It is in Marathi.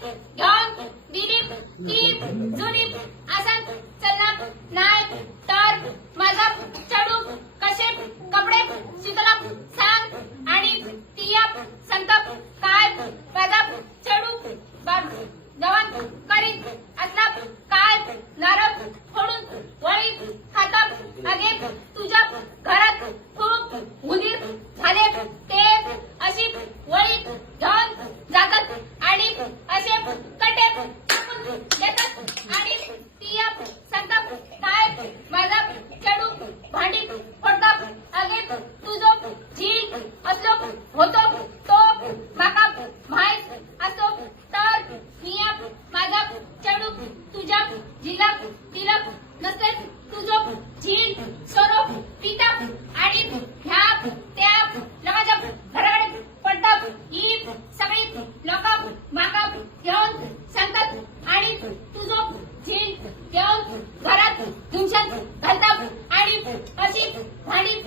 ढोल दिलीप टीप जुडीप आसन चलनाप नायक तर मजब चडूप कशेप कपडे सुतलप सांग आणि तियप संतप काय प्रदप चडूप जवन करीत असलप काय नरप फोडून वळीत हातप अगेप तुझप घरात खूप उदीर झालेप ते अशी वळीत जगा चडू तुझ्या जिला तिलक नसेल तुझो झील सोरो पिता आणि ह्या त्या लवाजा भरड पडतात ही सगळी लोक मागा घेऊन सांगतात आणि तुझो झील घेऊन भरत घुमशात घालतात आणि अशी भाडी